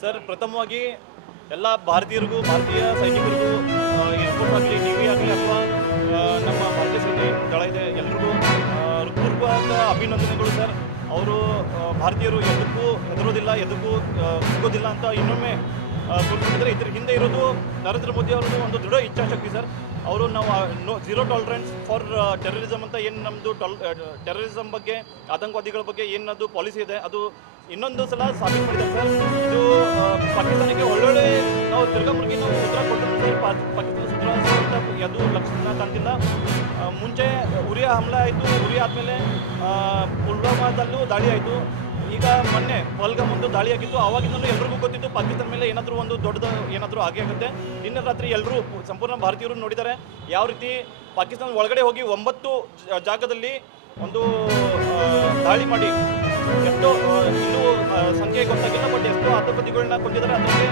Sir, ಪ್ರಥಮವಾಗಿ ಎಲ್ಲ ಭಾರತೀಯರಿಗೂ, ಭಾರತೀಯ ಸೈನಿಕರಿಗೂ, ಏರ್ಫೋರ್ಸ್ ಆಗಲಿ, ನೇವಿ ಆಗಲಿ ಅಥವಾ ನಮ್ಮ ಭಾರತೀಯ ಸೈನ್ಯ ದಳ ಇದೆ ಎಲ್ಲರಿಗೂ ಹೃತ್ಪೂರ್ವಕ ಅಭಿನಂದನೆಗಳು ಸರ್. ಅವರು ಭಾರತೀಯರು ಎದಕ್ಕೂ ಹೆದರೋದಿಲ್ಲ, ಎದಕ್ಕೂ ಸಿಗೋದಿಲ್ಲ ಅಂತ ಇನ್ನೊಮ್ಮೆ ತೋರಿಸಿದ್ರೆ. ಇದ್ರ ಹಿಂದೆ ಇರೋದು ನರೇಂದ್ರ ಮೋದಿ ಅವರದ್ದು ಒಂದು ದೃಢ ಇಚ್ಛಾಶಕ್ತಿ ಸರ್. ಅವರು ನಾವು ಝೀರೋ ಟಾಲರೆನ್ಸ್ ಫಾರ್ ಟೆರರಿಸಮ್ ಅಂತ ಏನು ನಮ್ಮದು ಟೆರರಿಸಮ್ ಬಗ್ಗೆ, ಆತಂಕವಾದಿಗಳ ಬಗ್ಗೆ ಏನದು ಪಾಲಿಸಿ ಇದೆ, ಅದು ಇನ್ನೊಂದು ಸಲ ಸಾಬೀತು ಮಾಡಿದ್ದಾರೆ ಸರ್. ಇದು ಪಾಕಿಸ್ತಾನಕ್ಕೆ ಒಳ್ಳೊಳ್ಳೆ ನಾವು ತಿರ್ಗಾಮುರ್ಗಿ ನಾವು ಉತ್ತರ ಕೊಟ್ಟರು ಸರ್. ಪಾಕಿಸ್ತಾನ ಸುಧಾರಿಸುವಂಥ ಯಾವುದೂ ಲಕ್ಷಣ ಕಾಣ್ತಿಲ್ಲ. ಮುಂಚೆ ಉರಿ ಹಮ್ಲೆ ಆಯಿತು, ಉರಿ ಆದಮೇಲೆ ಪುಲ್ವಾಮಾದಲ್ಲೂ ದಾಳಿ ಆಯಿತು. ಈಗ ಮೊನ್ನೆ ಪಹಲ್ಗಾಮ್ ಒಂದು ದಾಳಿ ಆಗಿತ್ತು. ಆವಾಗಿಂದಲೂ ಎಲ್ರಿಗೂ ಗೊತ್ತಿತ್ತು ಪಾಕಿಸ್ತಾನ ಮೇಲೆ ಏನಾದರೂ ಒಂದು ದೊಡ್ಡದು ಏನಾದರೂ ಆಗೇ ಆಗುತ್ತೆ. ನಿನ್ನೆ ರಾತ್ರಿ ಎಲ್ಲರೂ ಸಂಪೂರ್ಣ ಭಾರತೀಯರು ನೋಡಿದ್ದಾರೆ ಯಾವ ರೀತಿ ಪಾಕಿಸ್ತಾನ ಒಳಗಡೆ ಹೋಗಿ 9 ಜಾಗದಲ್ಲಿ ಒಂದು ದಾಳಿ ಮಾಡಿ ಎಷ್ಟೋ ಇನ್ನೂ ಸಂಖ್ಯೆ ಗೊತ್ತಾಗಿಲ್ಲ, ಬಟ್ ಎಷ್ಟೋ ಆತಂಕವಾದಿಗಳನ್ನ ಕೊಂದಿದ್ದಾರೆ. ಅದರಲ್ಲಿ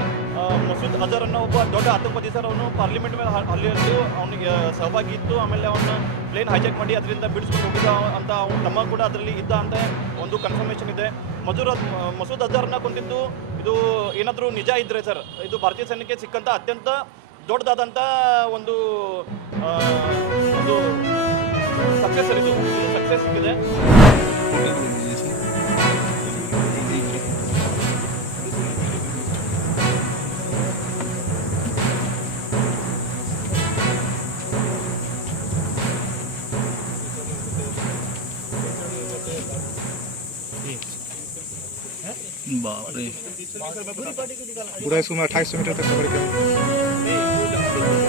ಮಸೂದ್ ಅಜರ್ ಅನ್ನೋ ಒಬ್ಬ ದೊಡ್ಡ ಆತಂಕವಾದಿ ಸರ್. ಅವನು ಪಾರ್ಲಿಮೆಂಟ್ ಮೇಲೆ ಹಲ್ಲೆಯಲ್ಲೂ ಅವನಿಗೆ ಸಹಭಾಗಿ ಇತ್ತು. ಆಮೇಲೆ ಅವನ್ನ ಪ್ಲೇನ್ ಹೈಜಾಕ್ ಮಾಡಿ ಅದರಿಂದ ಬಿಡಿಸ್ಕೊಂಡು ಹೋಗಿದ್ದ ಅಂತ ಅವನ ತಮ್ಮ ಕೂಡ ಅದರಲ್ಲಿ ಇದ್ದ ಅಂತ ಒಂದು ಕನ್ಫರ್ಮೇಷನ್ ಇದೆ. ಮಸೂದ್ ಅಜರ್ನ ಕೊಂದಿದ್ದು ಇದು ಏನಾದರೂ ನಿಜ ಇದ್ದರೆ ಸರ್, ಇದು ಭಾರತೀಯ ಸೈನ್ಯಕ್ಕೆ ಸಿಕ್ಕಂಥ ಅತ್ಯಂತ ದೊಡ್ಡದಾದಂಥ ಒಂದು ಸಕ್ಸಸ್ ಸರ್. ಇದು ಸಕ್ಸಸ್ ಸಿಕ್ಕಿದೆ. बाप रे, पूरा इसको 2800 मीटर तक कवर किया।